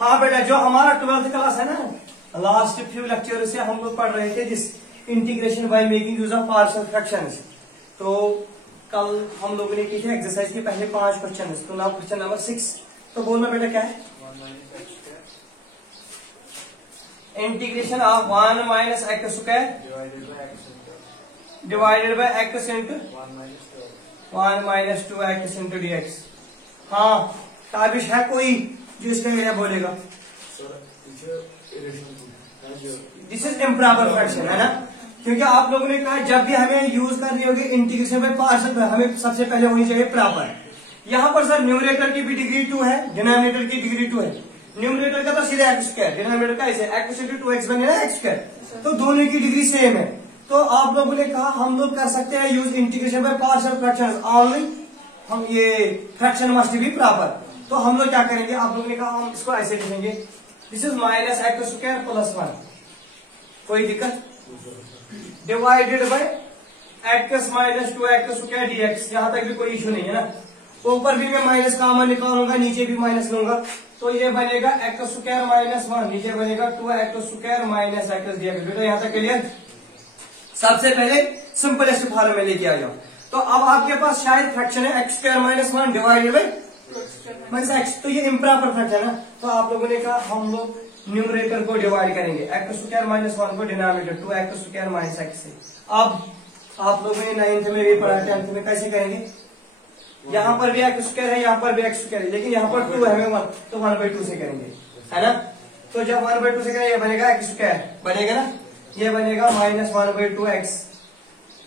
हाँ बेटा, जो हमारा 12th क्लास है ना, लास्ट फ्यू लेक्चर से हम लोग पढ़ रहे थे जिस integration by making use of partial fractions. तो कल हम लोगों ने की थी एक्सरसाइज के पहले 5 क्वेश्चन। तो नाउ क्वेश्चन नंबर 6। तो बोलना बेटा क्या है? Integration of 1 minus x square divided by x into 1 minus 2 x into D x. हाँ, ताबिश है कोई जो इसका एरिया बोलेगा? दिस इज इम्प्रॉपर फ्रैक्शन, है ना? क्योंकि आप लोगों ने कहा जब भी हमें यूज करनी होगी इंटीग्रेशन बाय पार्शियल, हमें सबसे पहले होनी चाहिए प्रॉपर। यहाँ पर सर न्यूमरेटर की भी डिग्री 2 है, डिनोमिनेटर की डिग्री 2 है। न्यूमरेटर का तो सीधा एक्स स्क्वायर, डिनोमिनेटर का ऐसे एक्स इंटू 2x बनेगा एक्स स्क्वायर, तो दोनों की डिग्री सेम है। तो आप लोगों ने कहा हम लोग कर सकते हैं use integration by partial fraction only, हम ये फ्रैक्शन मस्ट बी प्रॉपर। तो हम लोग क्या करेंगे, आप लोगों ने कहा हम इसको ऐसे लिखेंगे, this is minus x square plus 1, कोई दिक्कत, divided by x minus 2 x square dx. यहां तक भी कोई इशू नहीं है ना। ऊपर भी मैं माइनस कॉमन निकालूंगा, नीचे भी माइनस लूंगा, तो ये बनेगा एक्स स्क्वायर माइनस 1, नीचे बनेगा 2 x square minus x dx. बेटा यहां तक क्लियर? सबसे पहले सिंपलेस्ट फॉर्म में लेके आ जाओ। तो अब आपके पास शायद फ्रैक्शन है x square minus 1 divided by minus x, तो ये इम्प्रॉपर फ्रैक्शन है। तो आप लोगों ने कहा हम लोग न्यूमरेटर को डिवाइड करेंगे, एक्स स्क्वायर माइनस 1 को denominator 2 x square minus x से। अब आप लोगों ने 9th में भी पढ़ा, 10th में कैसे करेंगे? यहाँ पर भी एक्स स्क्वायर है, यहाँ पर भी एक्स स्क्वायर है, लेकिन यहाँ पर 2 है हमें 1, तो 1/2 से करेंगे, है ना? तो जब 1/2 से करेंगे, ये बनेगा एक्स स्क्वायर बनेगा ना, ये बनेगा माइनस 1/2 एक्स।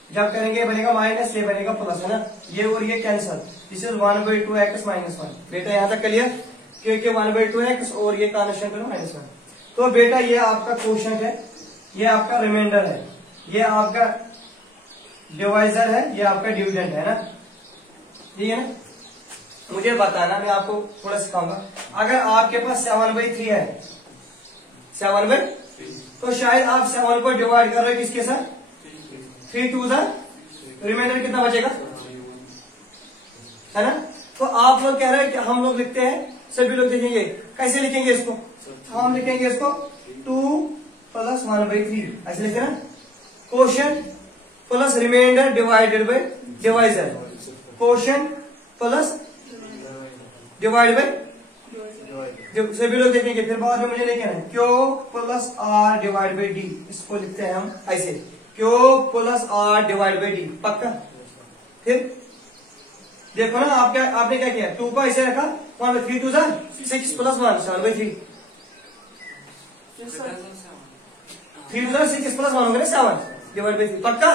जब करेंगे ये बनेगा माइनस, ये बनेगा प्लस, है ना? ये और ये cancel, this is 1/2 x minus 1। बेटा यहाँ तक क्लियर? क्योंकि 1/2 एक्स और ये कांस्टेंट है माइनस 1। तो बेटा ये आपका क्वोशंट है, ये आपका रिमाइंडर है, ये आपका डिवाइजर है, ये आपका डिविडेंड है ना, ठीक है ना? मुझे बताना, मैं आपको थोड़ा सिखाऊंगा। अगर आपके पास 7/3 है, 7/3, तो शायद आप 7 को डिवाइड कर रहे हो किसके साथ? 3 2 रिमाइंडर कितना बचेगा, है ना? तो आप लोग कह रहे हैं कि हम लोग लिखते हैं, सभी लोग लिखेंगे, कैसे लिखेंगे इसको? हम लिखेंगे इसको 2 प्लस 1/3 ऐसे लिखे ना, quotient plus remainder divided by divisor, quotient plus divide by, सभी लोग देखेंगे। फिर बाद में मुझे नहीं कहना है q plus r divide by d, इसको लिखते हैं हम ऐसे, q plus r divide by d, पक्का? फिर देखो ना, आपने क्या किया, 2 को ऐसे रखा, 1/3 2 6 प्लस 1 7/3, 3 2 6 प्लस 1 होंगे 7 डिवाइड बाई 3, पक्का?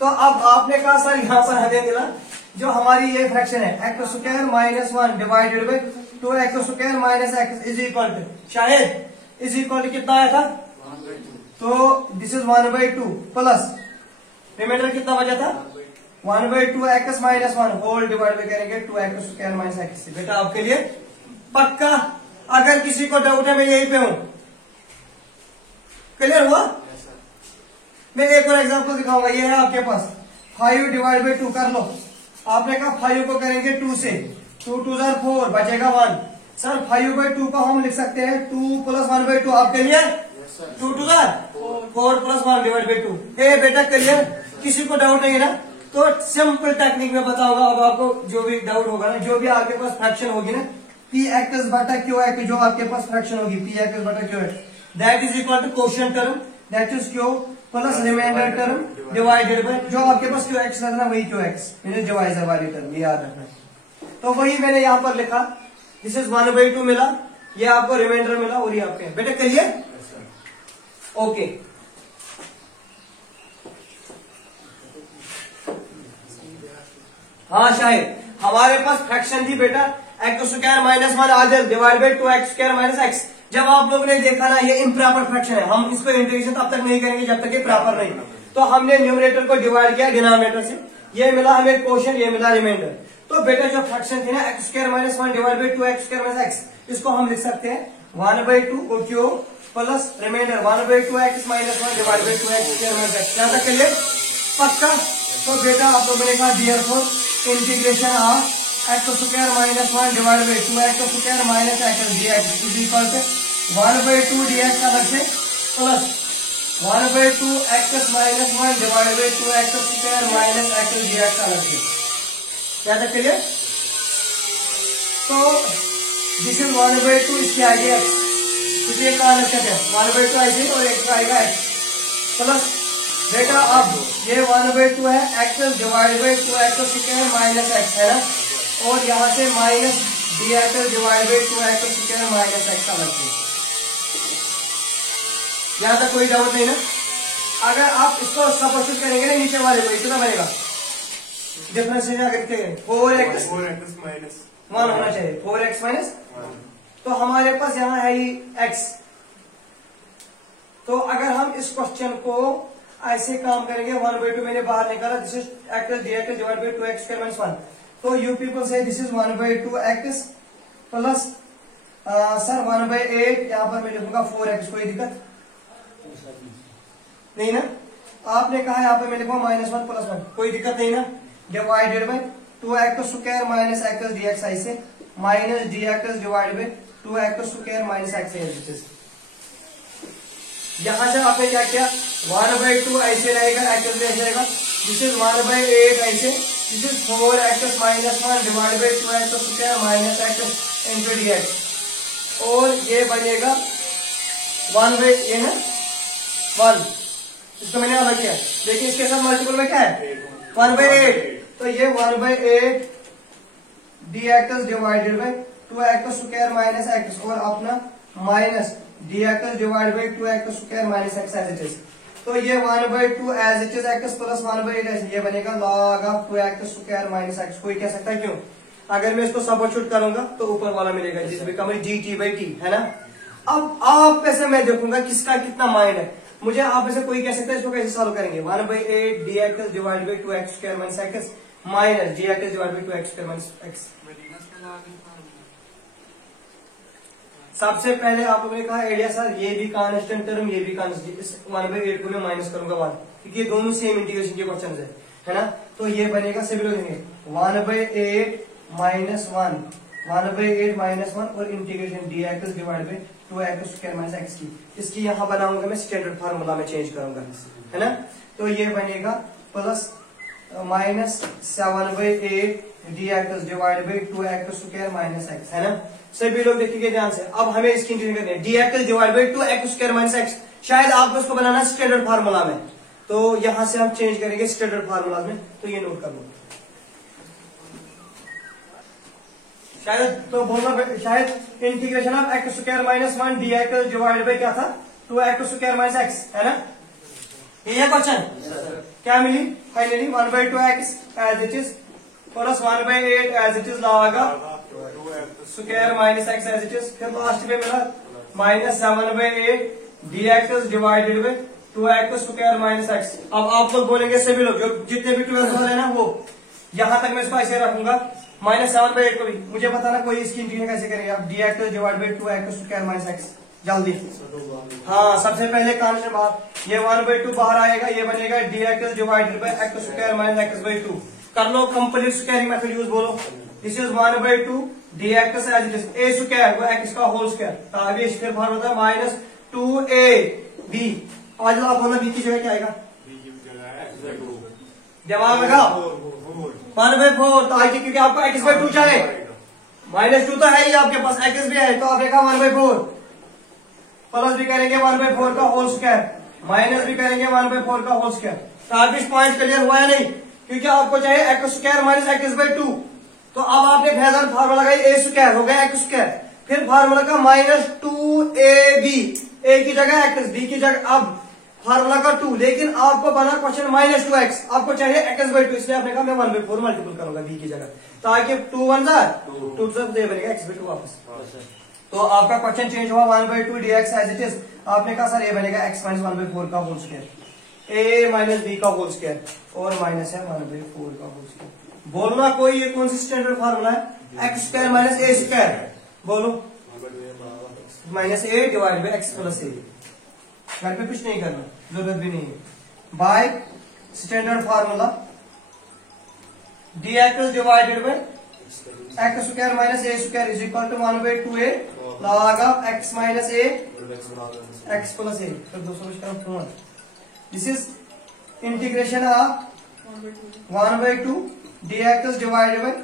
तो अब आपने कहा सर यहाँ पर हमें मिला जो हमारी ये फ्रैक्शन है x square minus 1 divided by 2 x square minus x is equal to, शायद इज इक्वल टू कितना आया था? तो दिस इज 1/2 प्लस रिमाइंडर कितना बचा था? 1/2 x minus 1 whole divide by करेंगे 2 एक्स स्क्वायर माइनस एक्स। बेटा आपके लिए पक्का? अगर किसी को डाउट है मैं यहीं पे हूं, क्लियर हुआ? मैं एक और एग्जांपल दिखाऊंगा। ये है आपके पास 5 डिवाइड बाई 2 कर लो। आपने कहा 5 को करेंगे 2 से, 2 2 4 बचेगा 1। सर 5/2 को हम लिख सकते हैं 2 प्लस 1/2, आपके लिए 2 2 4 प्लस 1 डिवाइड बाई 2। हे बेटा क्लियर? किसी को डाउट नहीं है ना? तो सिंपल टेक्निक में बताऊंगा अब आपको, जो भी डाउट होगा ना, जो भी आपके पास फ्रैक्शन होगी ना, पी एक्स बटा क्यू एक्स, जो आपके पास फ्रैक्शन होगी पी एक्स बटा q x, that is equal to quotient term, that is q plus remainder term divided by जो आपके पास क्यू एक्स रहना वही क्यू एक्स, यानी डिवाइजर वाली टर्म, ये याद रखना। तो वही मैंने यहां पर लिखा, दिस इज 1/2 मिला, ये आपको रिमाइंडर मिला और ये आपके। बेटा क्लियर? ओके। हाँ शायद हमारे पास फ्रैक्शन थी बेटा एक्स स्क्वायर माइनस 1 आधे divide by 2 x square minus x. जब आप लोगों ने देखा ना ये इम्प्रॉपर फ्रैक्शन है, हम इसको इंटीग्रेशन तब तक नहीं करेंगे जब तक ये प्रॉपर नहीं। तो हमने न्यूमरेटर को डिवाइड किया डिनोमिनेटर से, ये मिला हमें क्वोशंट, ये मिला रिमाइंडर। तो बेटा जो फ्रैक्शन थी ना x square minus 1 divide by 2 x square minus x, इसको हम लिख सकते हैं 1/2 q plus remainder 1/2 x minus 1 divide by 2 x square minus x. यहाँ तक के लिए पक्का? तो बेटा आप लोगों ने कहा therefore integration of x square minus 1 divide by 2 x square minus x d x is equal to 1/2 dx अलग से plus 1/2 x minus 1 divide by 2 x square minus x d x अलग से। क्या था क्लियर? तो दिस इज 1/2 इसके आगे x, इसलिए कहा लगता है 1/2 ऐसे और एक आएगा एक्स प्लस बेटा अब ये 1/2 है x divide by 2 x square minus x है ना, और यहाँ से minus d x divide by 2 x square minus x अलग से। यहाँ तक कोई डाउट नहीं ना? अगर आप इसको सब्स्टिट्यूट करेंगे ना नीचे वाले को, इतना बनेगा डिफरेंस अगर 4x माइनस 1 होना चाहिए, 4x माइनस, तो हमारे पास यहाँ है ही x। तो अगर हम इस क्वेश्चन को ऐसे काम करेंगे 1/2 मैंने बाहर निकाला, this is x d x divide by 2x square minus 1, तो यू पीपल से this is 1/2 x plus sir 1/8, यहाँ पर मैं लिखूंगा 4x, कोई दिक्कत नहीं ना? आपने कहा यहाँ पर मैं लिखूंगा -1 प्लस 1, कोई दिक्कत नहीं ना? Divided by 2x square minus x d x ऐसे minus d x divide by 2x square minus x. यहां से आपने क्या किया 1/2 ऐसे रहेगा, एक्स भी ऐसे रहेगा, दिस इज 1/8 ऐसे, this is 4x minus 1 divide by 2x square minus x into D x, और ये बनेगा 1/8 है 1, इसको मैंने अलग किया, लेकिन इसके साथ मल्टीपल में क्या है 1/8, तो ये 1/8 dx divided by 2x square minus x और अपना minus dx divide by 2x square minus x as it is. तो ये 1/2 as it is x plus 1/8 ऐसे, ये बनेगा log of 2x square minus x. कोई कह सकता है क्यों? अगर मैं इसको सब्स्टिट्यूट करूंगा तो ऊपर वाला मिलेगा जिस बिकम dt/t है ना। अब आप कैसे मैं देखूंगा किसका कितना माइंड है, मुझे आप में से कोई कह सकता है इसको कैसे सॉल्व करेंगे 1/8 dx divide by 2x square minus x minus dx divide by 2x square minus x. सबसे पहले आप लोगों ने कहा आइडिया सर ये भी कांस्टेंट टर्म ये भी कांस्टेंट, इस 1/8 को मैं माइनस करूंगा 1, क्योंकि ये दोनों सेम इंटीग्रेशन के क्वेश्चन है ना। तो ये बनेगा सभी लोग देंगे 1/8 माइनस 1 1/8 माइनस 1 और integration dx divide by 2x square minus x की, इसकी यहां बनाऊंगा मैं स्टैंडर्ड फार्मूला में चेंज करूंगा है ना। तो ये बनेगा plus minus 7/8 dx divide by 2x square minus x है ना। सभी लोग देखिए ध्यान से, अब हमें इसकी इंटीग्रेशन करनी है dx divide by 2x square minus x, शायद आपको इसको बनाना स्टैंडर्ड फार्मूला में, तो यहां से हम चेंज करेंगे स्टैंडर्ड फार्मूला में, तो ये नोट कर लो शायद, तो बोलना शायद integration of x square minus 1 dx divide by क्या था 2x स्क्वायर माइनस एक्स है ना। ये क्वेश्चन क्या मिली finally 1/2 x as it is plus 1/8 as it is log square minus x as it is, फिर लास्ट में मिला minus 7/8 dx divided by 2x square minus x. अब आप लोग बोलेंगे सभी लोग जो जितने भी 12 वाले ना वो, यहां तक मैं इसको ऐसे रखूंगा माइनस 7/8 को भी, मुझे बताना कोई इसकी इंटीग्रेशन कैसे करेंगे आप dx divide by 2x square minus x जल्दी। हाँ सबसे पहले कांस्टेंट बाहर, ये 1/2 बाहर आएगा, ये बनेगा dx divided by x square minus x/2। कर लो कंप्लीट स्क्वायरिंग मेथड यूज, बोलो this is 1/2 dx as it is a square वो x का होल स्क्वायर, आगे स्क्वायर बाहर होता है माइनस 2ab, आज आप बोलना b की जगह क्या आएगा, जवाब लगाओ 1/4, तो आई क्योंकि आपको x/2 चाहिए, -2 तो है ही आपके पास, x भी है, तो आप देखा 1/4 प्लस भी करेंगे 1/4 का होल स्क्वायर, माइनस भी करेंगे 1/4 का होल स्क्वायर। तो आप इस पॉइंट क्लियर हुआ है नहीं, क्योंकि आपको चाहिए x स्क्वायर माइनस x/2, तो अब आपने भेदन फार्मूला लगाई a स्क्वायर हो गया x स्क्वायर, फिर फार्मूला का -2ab, a की जगह x, b की जगह अब फार्मूला का 2, लेकिन आपको बना क्वेश्चन -2x, आपको चाहिए x/2, इसलिए आपने कहा मैं 1/4 मल्टीपल करूंगा b की जगह, ताकि 2 1 2 सब दे बनेगा x/2 वापस। तो आपका क्वेश्चन चेंज हुआ 1/2 dx एज इट इज, आपने कहा सर a बनेगा x माइनस 1/4 का whole square, a minus b का होल स्क्वायर और माइनस है 1/4 का होल स्क्वायर। बोलना कोई ये कौन सी स्टैंडर्ड फार्मूला है, x square minus a square, बोलो minus a divide by x plus a, घर पे कुछ नहीं करना, जरूरत भी नहीं है, by standard formula dx divided by x square minus a square is equal to 1/2a log of x minus a x plus a। तो दोस्तों इसका formula this is integration of 1/2 dx divided by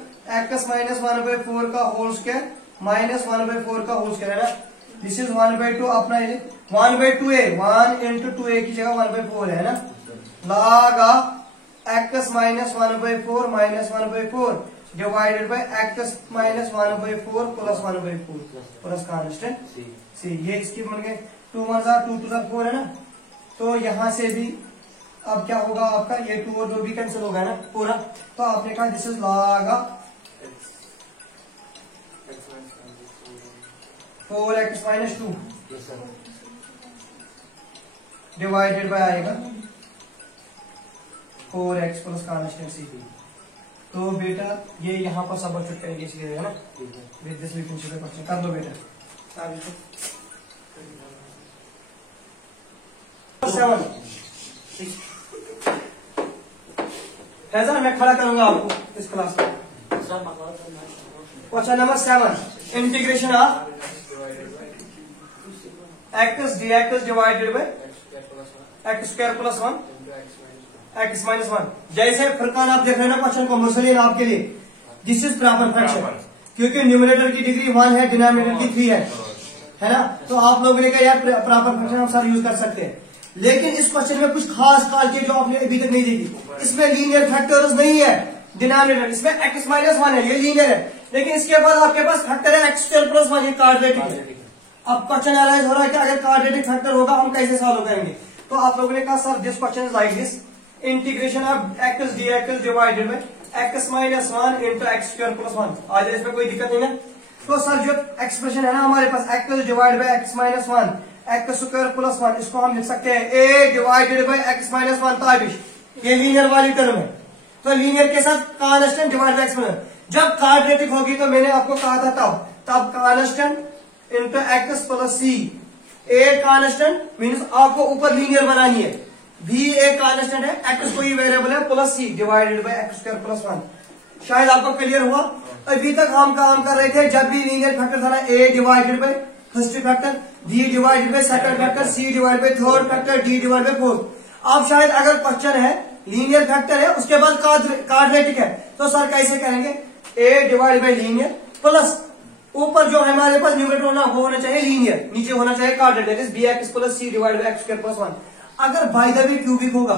x minus 1/4 का whole square minus 1/4 का whole square है ना। This is 1/2 अपना 1/2a 1 into 2a की जगह 1/4 है ना। log of x minus 1/4 minus 1/4 divided by x minus 1/4 plus 1/4 plus constant C. ये इसकी बन गए 2 1 2 2 4 है ना। तो यहां से भी अब क्या होगा आपका, ये 2 और 2 भी कैंसिल होगा ना पूरा। तो आपने कहा this is log of 4x minus 2 divided by आएगा 4x प्लस कांस्टेंट सी। तो बेटा ये यहाँ पर सब्स्टिट्यूट करेंगे इसलिए है ना, विद दिस रिलेशनशिप क्वेश्चन कर लो बेटा। 7 फैजल मैं खड़ा करूंगा आपको इस क्लास में। Question number 7 integration of x dx divided by x square plus 1 x minus 1। जैसे फुरकान आप देख रहे हैं ना क्वेश्चन को मुरसलीन आपके लिए, दिस इज प्रॉपर फ्रैक्शन, क्योंकि न्यूमरेटर की डिग्री 1 है, डिनोमिनेटर की 3 है ना। तो आप लोगों ने कहा यार प्रॉपर फ्रैक्शन हम सर यूज कर सकते हैं, लेकिन इस क्वेश्चन में कुछ खास क्वालिटी जो आपने अभी तक नहीं देखी। इसमें लीनियर फैक्टर्स नहीं है डिनोमिनेटर, इसमें x माइनस 1 है, ये लीनियर है, लेकिन इसके बाद आपके पास फैक्टर है x स्क्वायर प्लस 1, ये क्वाड्रेटिक है। अब क्वेश्चन एनालाइज हो रहा है कि अगर क्वाड्रेटिक फैक्टर होगा हम कैसे सॉल्व करेंगे। तो आप लोगों ने कहा sir this question is like this, integration of x dx divided by x minus 1 into x square plus 1। आज इसमें कोई दिक्कत नहीं है। तो सर जो एक्सप्रेशन है ना हमारे पास x divide by x minus 1 x square plus 1, इसको हम लिख सकते हैं a divided by x minus 1 Tabish, ये लीनियर वाली टर्म है। तो लीनियर के साथ constant divide by x minus, जब क्वाड्रेटिक होगी तो मैंने आपको कहा था तब constant into x plus c. A constant means आपको ऊपर लीनियर बनानी है, भी एक कांस्टेंट है, एक्स कोई वेरिएबल है, plus c divided by x square plus 1। शायद आपको क्लियर हुआ। अभी तक हम काम कर रहे थे जब भी लीनियर फैक्टर था ना, A divided by first factor, B divided by second factor, C divided by third factor, D divided by fourth. अब शायद अगर क्वेश्चन है लीनियर फैक्टर है उसके बाद क्वाड्रेटिक है, तो सर कैसे करेंगे, ए डिवाइडेड बाय लीनियर प्लस ऊपर जो हमारे पास न्यूमरेटर होना वो होना चाहिए लीनियर, नीचे होना चाहिए quadratic, b x plus c divided by x square plus 1। अगर बाय द वे क्यूबिक होगा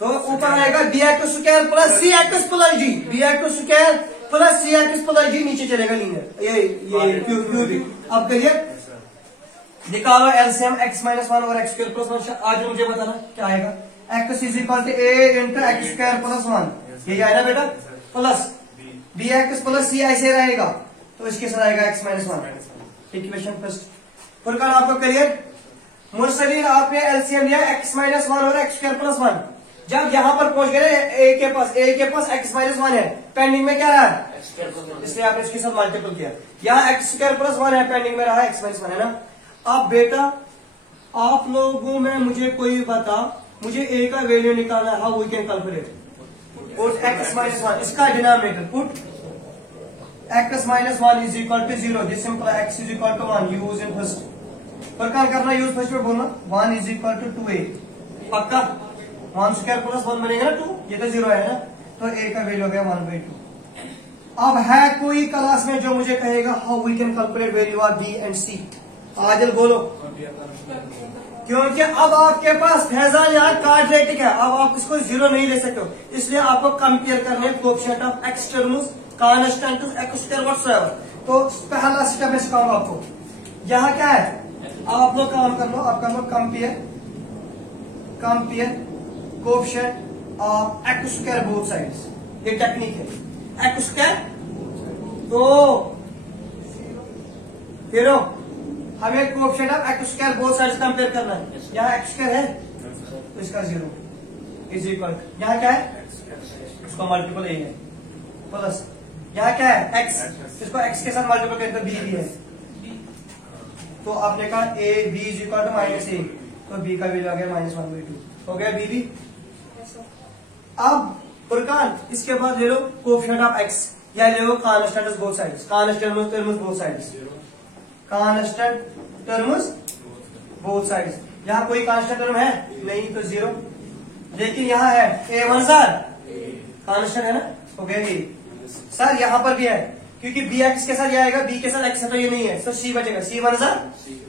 तो ऊपर आएगा बी एक्स स्क्वायर प्लस सी एक्स प्लस जी, बी एक्स स्क्वायर प्लस सी एक्स प्लस जी, नीचे चलेगा लीनियर, ये क्यूबिक। अब करिए निकालो एलसीएम x माइनस 1 और एक्स स्क्वायर प्लस 1। आज मुझे बताना क्या आएगा, x is equal to a into x square plus 1, ये आएगा बेटा, plus b x plus c ऐसे रहेगा, तो इसके साथ आएगा x minus 1। Equation first Furqan आपको क्लियर। मुरसलीन आपने एलसीएम लिया x माइनस 1 और एक्स स्क्वायर प्लस 1। जब यहां पर पहुंच गए a के पास x माइनस 1 है, पेंडिंग में क्या रहा है, इसलिए आपने इसके साथ मल्टीपल किया। यहाँ एक्स स्क्वायर प्लस 1 है, पेंडिंग में रहा है x माइनस 1 है ना। अब बेटा आप लोगों में मुझे कोई बता, मुझे a का वैल्यू निकालना है, how we can calculate. Put x minus 1, इसका denominator put x minus 1 is equal to 0, this simple x is equal to 1, use in first. प्रकार करना यूज फर्स्ट में बोलना 1 इज इक्वल टू 2a, पक्का 1 square plus 1 बनेगा ना 2, ये तो 0 है ना, तो a का वैल्यू हो गया 1/2। अब है कोई क्लास में जो मुझे कहेगा how we can calculate value of b and c, Adil बोलो। क्योंकि अब आपके पास फैजान यहाँ क्वाड्रेटिक है, अब आप इसको 0 नहीं ले सकते हो, इसलिए आपको कंपेयर करने coefficient of x terms constant x square whatsoever. तो पहला स्टेप मैं सिखाऊंगा आपको। यहाँ क्या है, आप लोग काम कर लो, आप कर लो compare coefficient of x square both sides, ये टेक्निक है। एक्स स्क्वायर तो फिर हमें coefficient of x square both sides compare करना है। यहाँ एक्स स्क्वायर है तो इसका 0 इज इक्वल, यहाँ क्या है इसको मल्टीपल ए है, प्लस यहाँ क्या है एक्स, इसको एक्स के साथ मल्टीपल करें तो बी भी है, तो आपने कहा A B is equal to minus A, तो बी का वैल्यू आ गया -1/2, हो गया बी भी। अब फुरकान इसके बाद ले लो कोएफिशिएंट ऑफ एक्स, या ले लो constant both sides, constant terms both sides, constant terms both sides. यहाँ कोई कांस्टेंट टर्म है नहीं तो 0, लेकिन यहाँ है a1 सर कांस्टेंट है ना, हो गया ये सर। यहाँ पर भी है क्योंकि बी एक्स के साथ ये आएगा, बी के साथ एक्स है तो ये नहीं है, तो सी बचेगा, C1 सर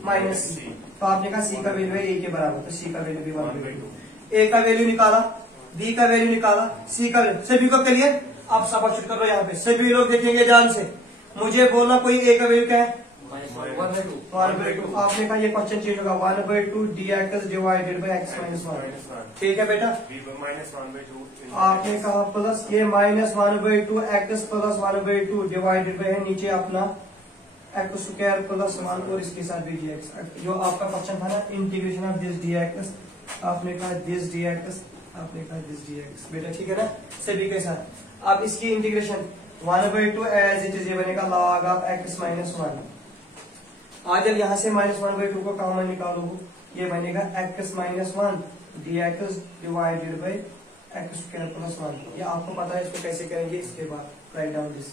माइनस सी। तो आपने कहा सी का वैल्यू है ए के बराबर, तो सी का वैल्यू भी 1/2। ए का वैल्यू निकाला, बी का वैल्यू निकाला, सी का वैल्यू, सभी को करिए आप सब्स्टिट्यूट कर लो यहाँ पे, सभी लोग देखेंगे ध्यान से, मुझे बोलना कोई ए का वैल्यू क्या है 1/2। आपने कहा ये क्वेश्चन चेंज होगा 1/2 dx divided by x minus 1। ठीक है बेटा, आपने कहा प्लस ये -1/2 x प्लस 1/2 डिवाइडेड बाई है नीचे अपना x स्क्वायर प्लस 1 और इसके साथ भी dx, जो आपका क्वेश्चन था ना इंटीग्रेशन ऑफ दिस dx, आपने कहा दिस dx, आपने कहा दिस dx बेटा, ठीक है ना सभी के साथ। अब इसकी इंटीग्रेशन 1/2 एज इट इज ये बनेगा log ऑफ x माइनस 1। आज जब यहाँ से -1/2 को कॉमन निकालो, ये बनेगा x minus 1 dx divided by x square plus 1। ये आपको पता है इसको कैसे करेंगे, इसके बाद राइट डाउन दिस।